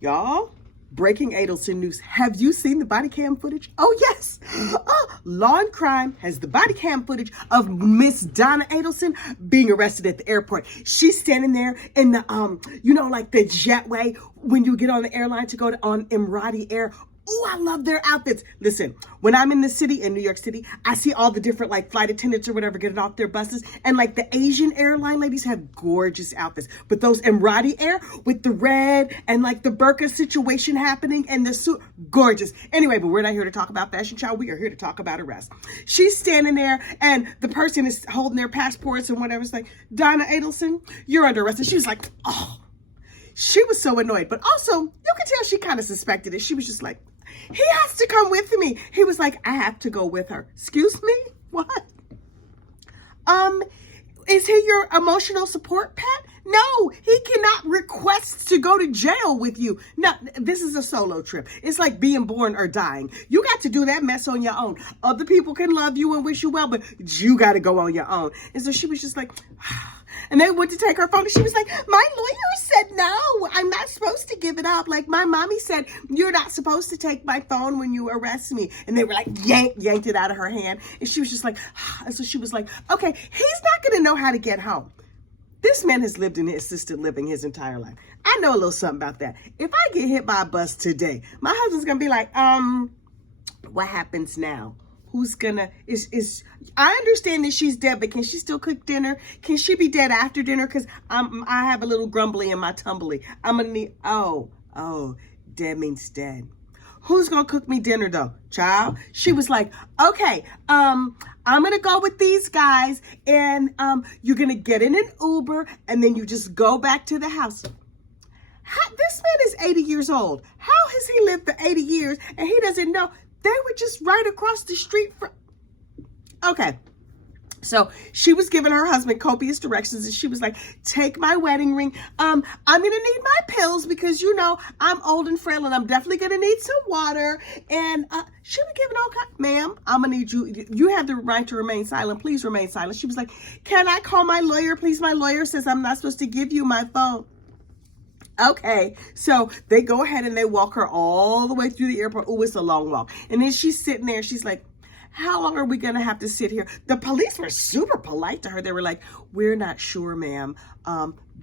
Y'all, breaking Adelson news. Have you seen the body cam footage? Oh, yes. Law and Crime has the body cam footage of Miss Donna Adelson being arrested at the airport. She's standing there in the, like the jetway when you get on the airline to go to on Emirati Air. Oh, I love their outfits. Listen, when I'm in the city, in New York City, I see all the different like flight attendants or whatever getting off their buses. And like the Asian airline ladies have gorgeous outfits. But those Emirati Air with the red and like the burqa situation happening and the suit, gorgeous. Anyway, but we're not here to talk about fashion, child. We are here to talk about arrest. She's standing there and the person is holding their passports and whatever. It's like, Donna Adelson, you're under arrest. And she was like, oh. She was so annoyed. But also, you can tell she kind of suspected it. She was just like, he has to come with me. He was like, I have to go with her. Excuse me? What? Is he your emotional support pet? No, he cannot request to go to jail with you. No, this is a solo trip. It's like being born or dying. You got to do that mess on your own. Other people can love you and wish you well, but you got to go on your own. And so she was just like, and they went to take her phone and she was like, my lawyer said no, I'm not supposed to give it up. Like my mommy said, you're not supposed to take my phone when you arrest me. And they were like, yanked it out of her hand. And she was just like, and so she was like, okay, he's not going to know how to get home. This man has lived in assisted living his entire life. I know a little something about that. If I get hit by a bus today, my husband's going to be like, what happens now? Who's gonna, I understand that she's dead, but can she still cook dinner? Can she be dead after dinner? Because I have a little grumbly in my tumbly. I'm gonna need, dead means dead. Who's gonna cook me dinner though, child? She was like, okay, I'm gonna go with these guys and you're gonna get in an Uber and then you just go back to the house. This man is 80 years old. How has he lived for 80 years and he doesn't know? They were just right across the street from. Okay. So she was giving her husband copious directions and she was like, take my wedding ring. I'm going to need my pills because, I'm old and frail and I'm definitely going to need some water. And she was giving all kinds, ma'am, I'm going to need you. You have the right to remain silent. Please remain silent. She was like, can I call my lawyer? Please. My lawyer says I'm not supposed to give you my phone. Okay, so they go ahead and they walk her all the way through the airport. Oh, it's a long walk. And then she's sitting there. She's like, how long are we going to have to sit here? The police were super polite to her. They were like, we're not sure, ma'am.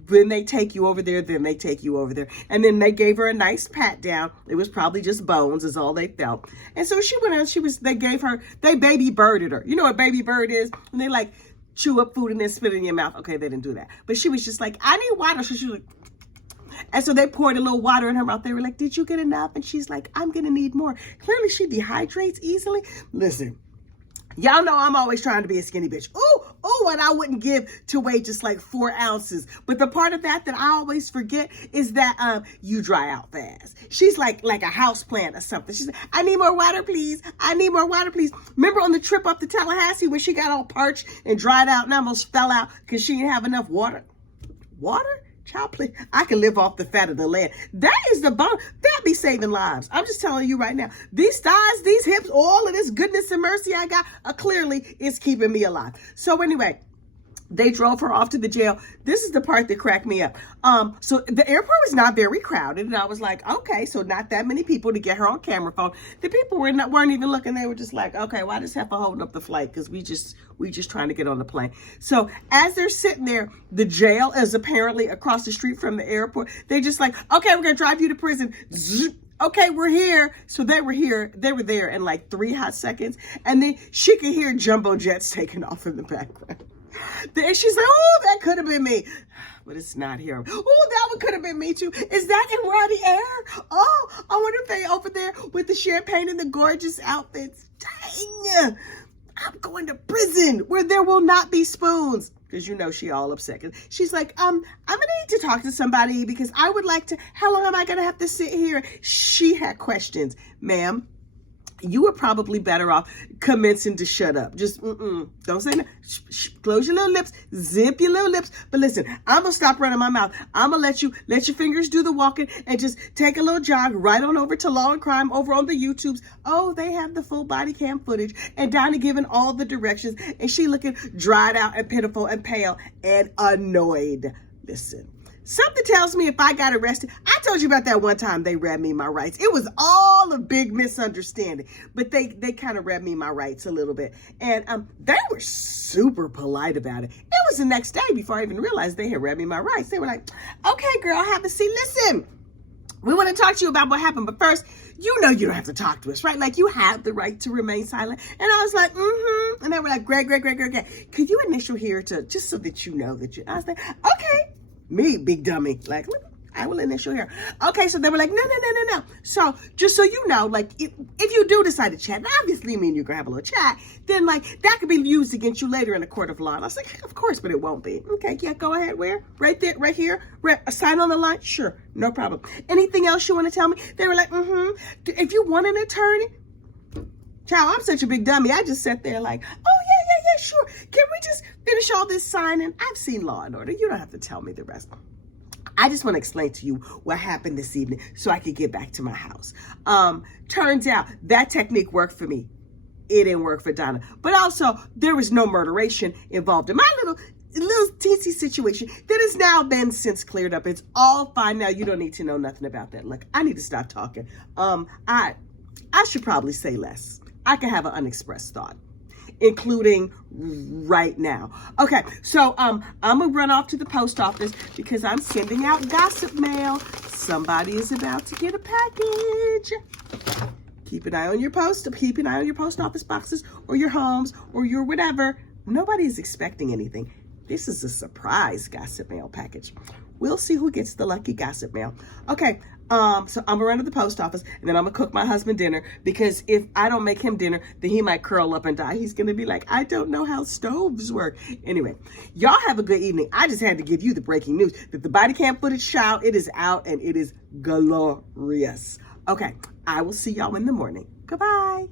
When they take you over there, then they take you over there. And then they gave her a nice pat down. It was probably just bones is all they felt. And so she went on. They baby birded her. You know what baby bird is? And they like chew up food and then spit it in your mouth. Okay, they didn't do that. But she was just like, I need water. So she was like, and so they poured a little water in her mouth. They were like, did you get enough? And she's like, I'm going to need more. Clearly, she dehydrates easily. Listen, y'all know I'm always trying to be a skinny bitch. Oh, and I wouldn't give to weigh just like 4 ounces. But the part of that I always forget is that you dry out fast. She's like a house plant or something. She's like, I need more water, please. I need more water, please. Remember on the trip up to Tallahassee when she got all parched and dried out and almost fell out because she didn't have enough water? Water? Child, please. I can live off the fat of the land. That is the bone. That be saving lives. I'm just telling you right now. These thighs, these hips, all of this goodness and mercy I got, clearly is keeping me alive. So anyway, they drove her off to the jail. This is the part that cracked me up. So the airport was not very crowded, and I was like, okay, so not that many people to get her on camera phone. The people weren't even looking. They were just like, okay, why does heifer holding up the flight? Because we just trying to get on the plane. So as they're sitting there, the jail is apparently across the street from the airport. They just like, okay, we're gonna drive you to prison. Zzz. Okay, we're here. So they were there in like 3 hot seconds, and then she could hear jumbo jets taking off in the background. Then she's like, oh, that could have been me. But it's not here. Oh, that one could have been me too. Is that Emirati Air? Oh, I wonder if they over there with the champagne and the gorgeous outfits. Dang. I'm going to prison where there will not be spoons. Because she all upset. She's like, I'm going to need to talk to somebody because I would like to, how long am I going to have to sit here? She had questions. Ma'am, you were probably better off commencing to shut up. Just, don't say no. Close your little lips, zip your little lips. But listen, I'm going to stop running my mouth. I'm going to let your fingers do the walking and just take a little jog right on over to Law and Crime over on the YouTubes. Oh, they have the full body cam footage and Donna giving all the directions and she looking dried out and pitiful and pale and annoyed. Listen. Something tells me if I got arrested, I told you about that one time they read me my rights. It was all a big misunderstanding, but they kind of read me my rights a little bit. And they were super polite about it. It was the next day before I even realized they had read me my rights. They were like, okay, girl, have a seat. Listen, we want to talk to you about what happened, but first, you know you don't have to talk to us, right? Like, you have the right to remain silent. And I was like, mm-hmm. And they were like, great. Could you initial here to, just so that you know that you, I was like, okay. Me, big dummy, like, I will initial here. Okay, so they were like, no. So just so you know, like, if you do decide to chat, and obviously me and you gonna have a little chat, then like that could be used against you later in a court of law. And I was like, of course, but it won't be. Okay, yeah, go ahead. Where? Right there, right here. A sign on the line? Sure, no problem. Anything else you want to tell me? They were like, if you want an attorney, child, I'm such a big dummy. I just sat there like, oh, yeah, sure. Can we just finish all this signing? I've seen Law and Order. You don't have to tell me the rest. I just want to explain to you what happened this evening so I could get back to my house. Turns out that technique worked for me. It didn't work for Donna. But also, there was no murderation involved in my little teensy situation that has now been since cleared up. It's all fine now. You don't need to know nothing about that. Look, I need to stop talking. I should probably say less. I can have an unexpressed thought, including right now. Okay, so I'm gonna run off to the post office because I'm sending out gossip mail. Somebody is about to get a package. Keep an eye on your post. Keep an eye on your post office boxes or your homes or your whatever. Nobody is expecting anything. This is a surprise gossip mail package. We'll see who gets the lucky gossip mail. Okay, so I'm gonna run to the post office and then I'm gonna cook my husband dinner, because if I don't make him dinner, then he might curl up and die. He's gonna be like, I don't know how stoves work. Anyway, y'all have a good evening. I just had to give you the breaking news that the body cam footage child, it is out and it is glorious. Okay, I will see y'all in the morning. Goodbye.